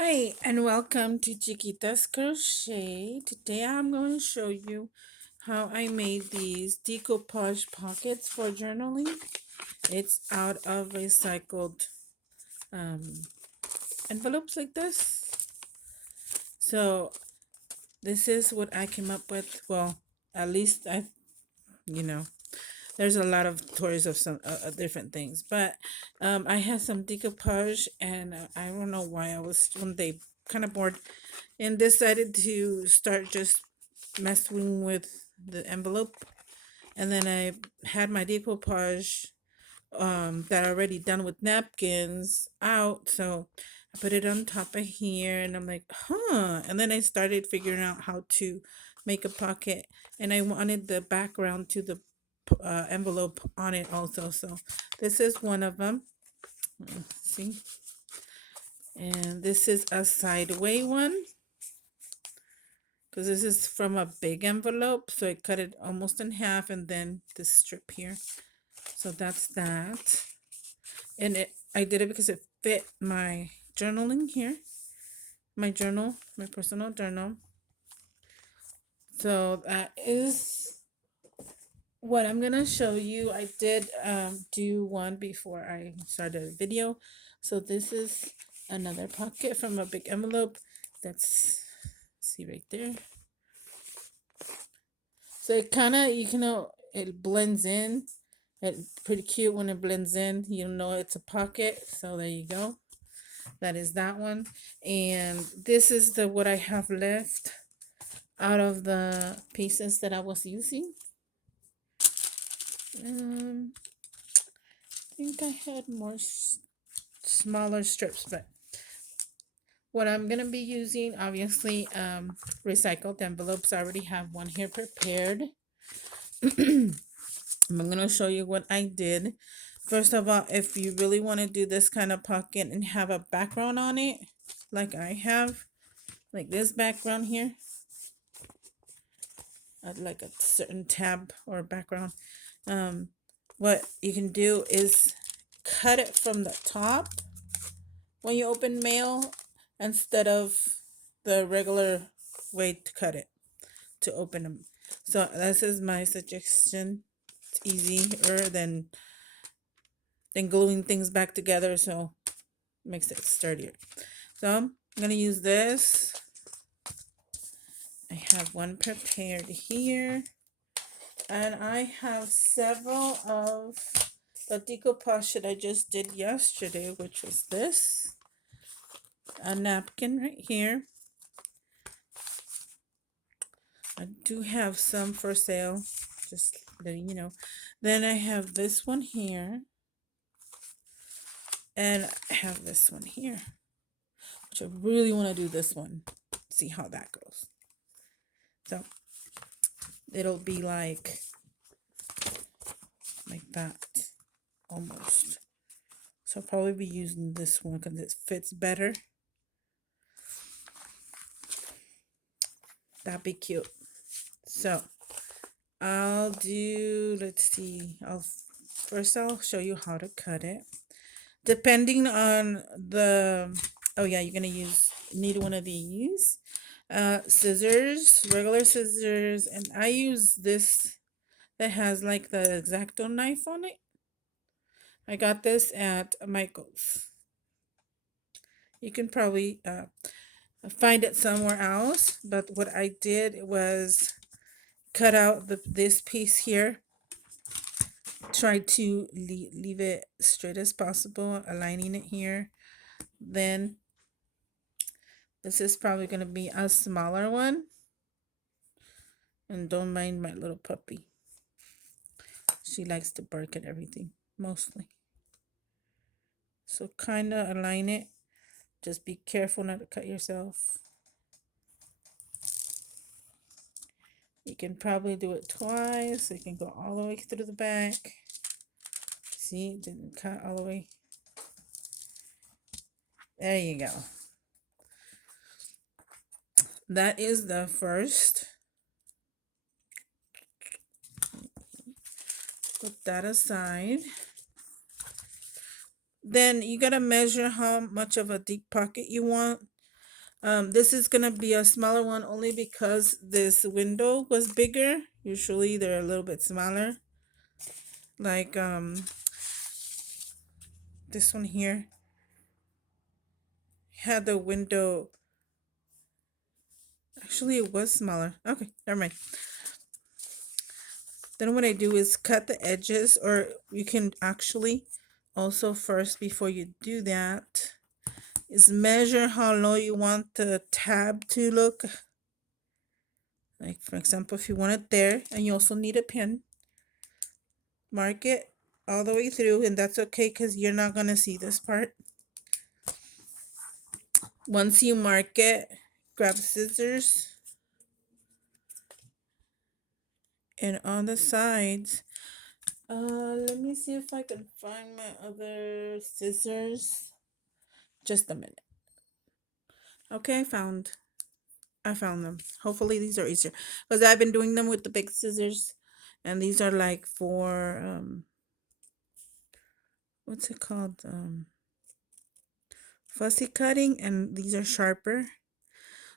Hi, and welcome to Chiquita's Crochet. Today I'm going to show you how I made these decoupage pockets for journaling. It's out of recycled um, envelopes like this. So this is what I came up with. Well, at least you know, there's a lot of toys of some different things, but I had some decoupage, and I don't know why I was one day kind of bored and decided to start just messing with the envelope. And then I had my decoupage that I already done with napkins out, so I put it on top of here, and I'm like, huh. And then I started figuring out how to make a pocket, and I wanted the background to the envelope on it also. So this is one of them. See, and this is a sideway one, because this is from a big envelope, so I cut it almost in half, and then this strip here. So that's that. And I did it because it fit my journaling here, my journal, my personal journal. So that is what I'm gonna show you. I did do one before I started a video. So this is another pocket from a big envelope. That's, see right there. So it kind of, it blends in. It's pretty cute when it blends in. You know it's a pocket. So there you go. That is that one. And this is the what I have left out of the pieces that I was using. I think I had more smaller strips, but what I'm gonna be using, obviously, recycled envelopes. I already have one here prepared. I'm gonna show you what I did. First of all, if you really want to do this kind of pocket and have a background on it, like I have, like this background here, like a certain tab or background, what you can do is cut it from the top when you open mail instead of the regular way to cut it to open them. So this is my suggestion. It's easier than gluing things back together, so it makes it sturdier. So I'm gonna use this. I have one prepared here, and I have several of the decoupage that I just did yesterday, which was this, a napkin right here. I do have some for sale, just letting you know. Then I have this one here, and I have this one here, which I really want to do this one. See how that goes. So it'll be like that almost. So I'll probably be using this one because it fits better. That'd be cute. So let's see, I'll show you how to cut it. Depending on oh yeah, you're gonna need one of these. Scissors, regular scissors, and I use this that has like the X-Acto knife on it. I got this at Michael's. You can probably find it somewhere else, but what I did was cut out this piece here. Try to leave it straight as possible, aligning it here. Then this is probably going to be a smaller one. And don't mind my little puppy. She likes to bark at everything, mostly. So kind of align it. Just be careful not to cut yourself. You can probably do it twice. You can go all the way through the back. See, it didn't cut all the way. There you go. That is the first. Put that aside. Then you gotta measure how much of a deep pocket you want. This is gonna be a smaller one only because this window was bigger. Usually they're a little bit smaller. Like this one here had the window. Actually, it was smaller. Okay, never mind. Then what I do is cut the edges, or you can actually also first, before you do that, is measure how low you want the tab to look. Like for example, if you want it there, and you also need a pin, mark it all the way through, and that's okay because you're not gonna see this part. Once you mark it, grab scissors, and on the sides, let me see if I can find my other scissors. Just a minute. Okay, I found them. Hopefully these are easier because I've been doing them with the big scissors, and these are like for what's it called, fussy cutting, and these are sharper.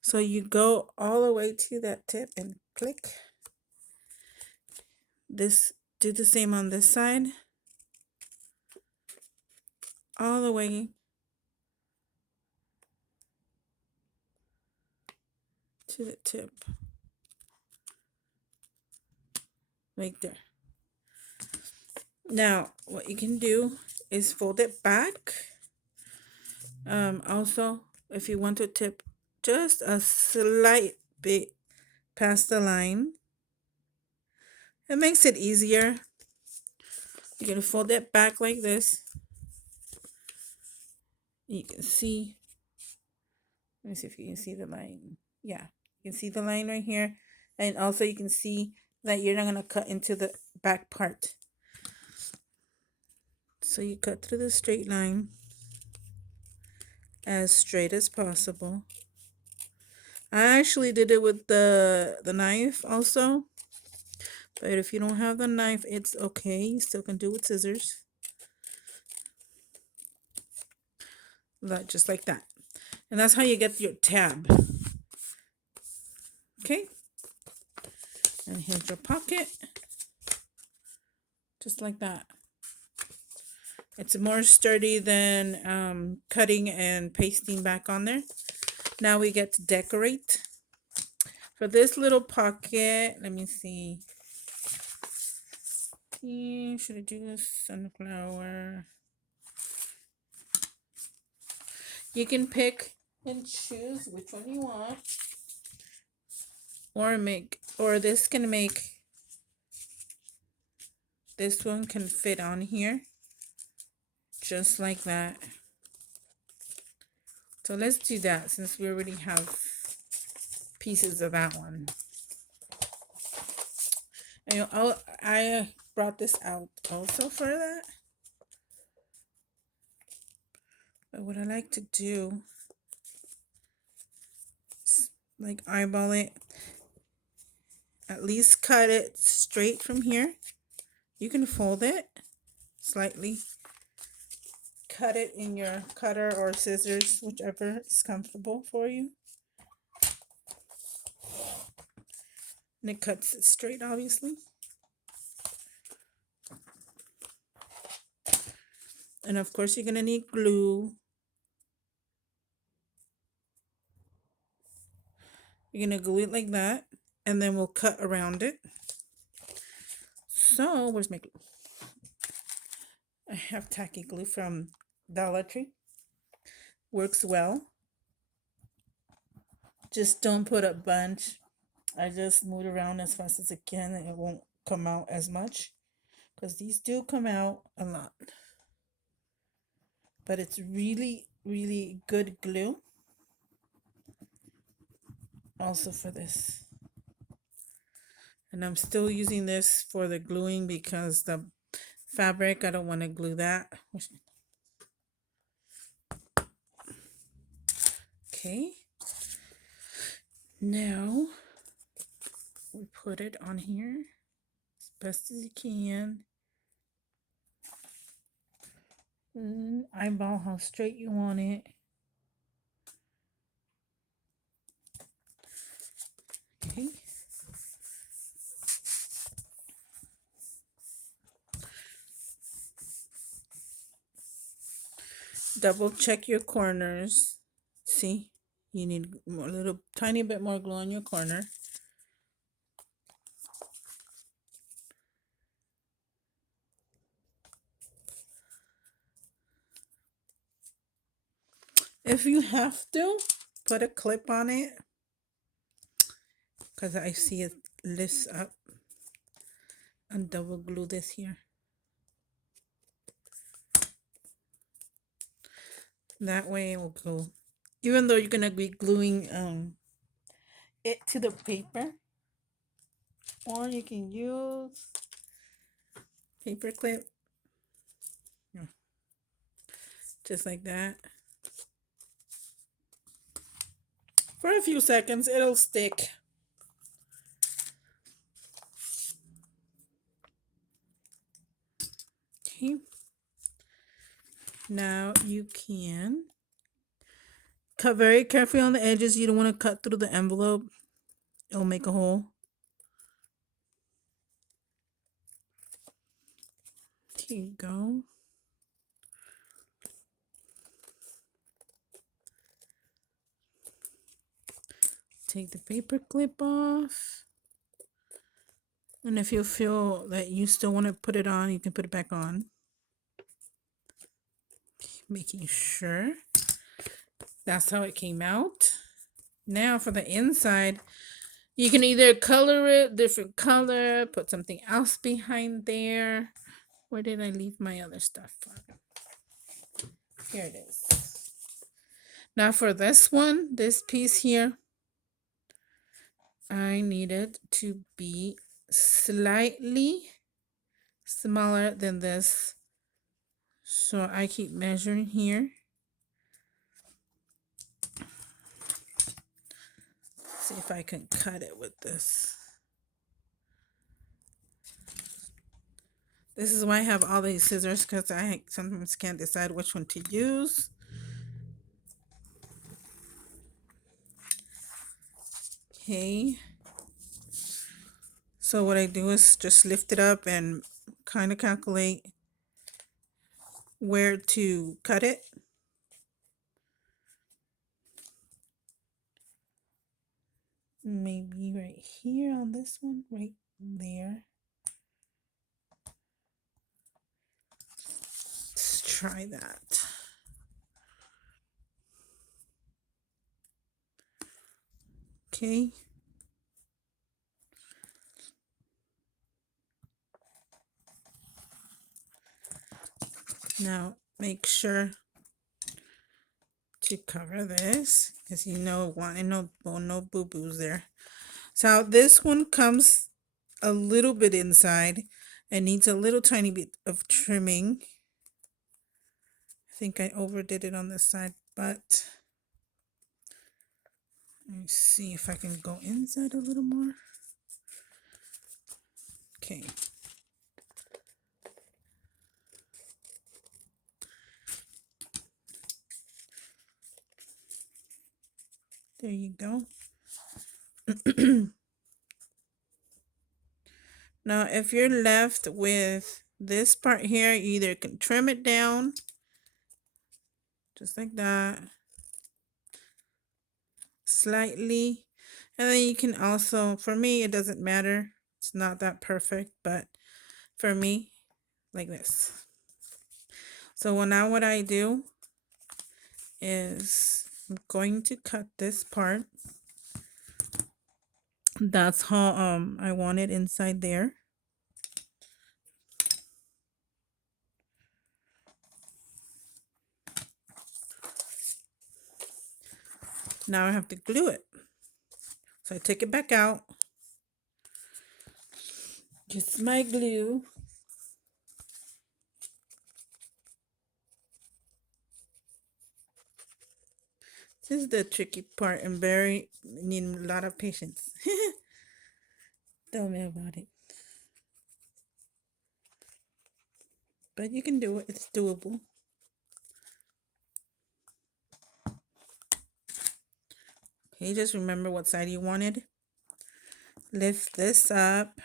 So you go all the way to that tip and click. This, do the same on this side, all the way to the tip, right there. Now what you can do is fold it back. Also, if you want to tip just a slight bit past the line, it makes it easier. You're gonna fold it back like this. You can see, let me see if you can see the line. Yeah, you can see the line right here. And also you can see that you're not gonna cut into the back part. So you cut through the straight line as straight as possible. I actually did it with the knife also, but if you don't have the knife, it's okay. You still can do it with scissors. Just like that. And that's how you get your tab. Okay. And here's your pocket. Just like that. It's more sturdy than cutting and pasting back on there. Now we get to decorate. For this little pocket, let me see. Should I do a sunflower? You can pick and choose which one you want. Or this can make, this one can fit on here. Just like that. So let's do that since we already have pieces of that one. And I brought this out also for that. But what I like to do is like eyeball it. At least cut it straight from here. You can fold it slightly. Cut it in your cutter or scissors, whichever is comfortable for you. And it cuts it straight, obviously. And of course, you're gonna need glue. You're gonna glue it like that, and then we'll cut around it. So, where's my glue? I have tacky glue from Dollar Tree. Works well. Just don't put a bunch. I just move it around as fast as I can, and it won't come out as much. Because these do come out a lot. But it's really, really good glue. Also for this. And I'm still using this for the gluing because the fabric, I don't want to glue that. Okay. Now we put it on here as best as you can. And eyeball how straight you want it. Double check your corners. See, you need a little tiny bit more glue on your corner. If you have to, put a clip on it because I see it lifts up, and double glue this here. That way it will go. Even though you're gonna be gluing it to the paper, or you can use paper clip, just like that. For a few seconds, it'll stick. Okay. Now you can cut very carefully on the edges. You don't want to cut through the envelope. It'll make a hole. Here you go. Take the paper clip off. And if you feel that you still want to put it on, you can put it back on. Making sure. That's how it came out. Now for the inside, you can either color it different color, put something else behind there. Where did I leave my other stuff? Here it is. Now for this one, this piece here, I need it to be slightly smaller than this. So I keep measuring here. See if I can cut it with this. This is why I have all these scissors, because I sometimes can't decide which one to use. Okay. So what I do is just lift it up and kind of calculate where to cut it. Maybe right here on this one, right there. Let's try that. Okay. Now make sure to cover this, because you know, no boo-boos there. So this one comes a little bit inside and needs a little tiny bit of trimming. I think I overdid it on this side, but let me see if I can go inside a little more. Okay. There you go. Now, if you're left with this part here, you either can trim it down, just like that, slightly. And then you can also, for me, it doesn't matter. It's not that perfect, but for me, like this. So now what I do is I'm going to cut this part. That's how I want it inside there. Now I have to glue it. So I take it back out. Get my glue. This is the tricky part, and very need a lot of patience. Tell me about it. But you can do it. It's doable. Okay, just remember what side you wanted. Lift this up.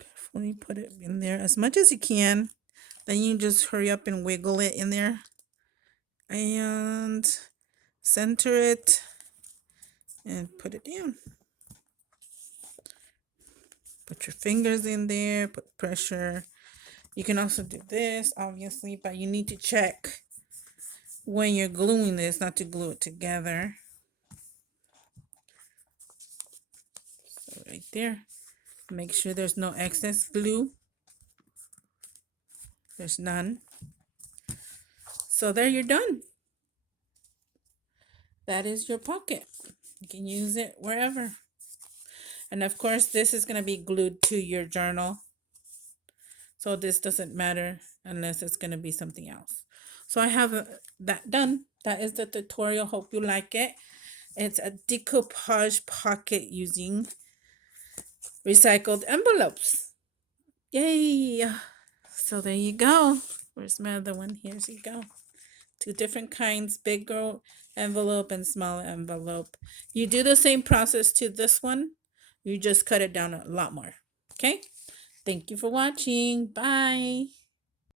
Carefully put it in there as much as you can. Then you just hurry up and wiggle it in there and center it and put it down. Put your fingers in there, put pressure. You can also do this, obviously, but you need to check when you're gluing this not to glue it together. So right there, make sure there's no excess glue. There's none. So there, you're done. That is your pocket. You can use it wherever. And of course, this is going to be glued to your journal. So this doesn't matter unless it's going to be something else. So I have that done. That is the tutorial. Hope you like it. It's a decoupage pocket using recycled envelopes. Yay! So there you go. Where's my other one? Here you go. Two different kinds, bigger envelope and small envelope. You do the same process to this one. You just cut it down a lot more. Okay? Thank you for watching. Bye.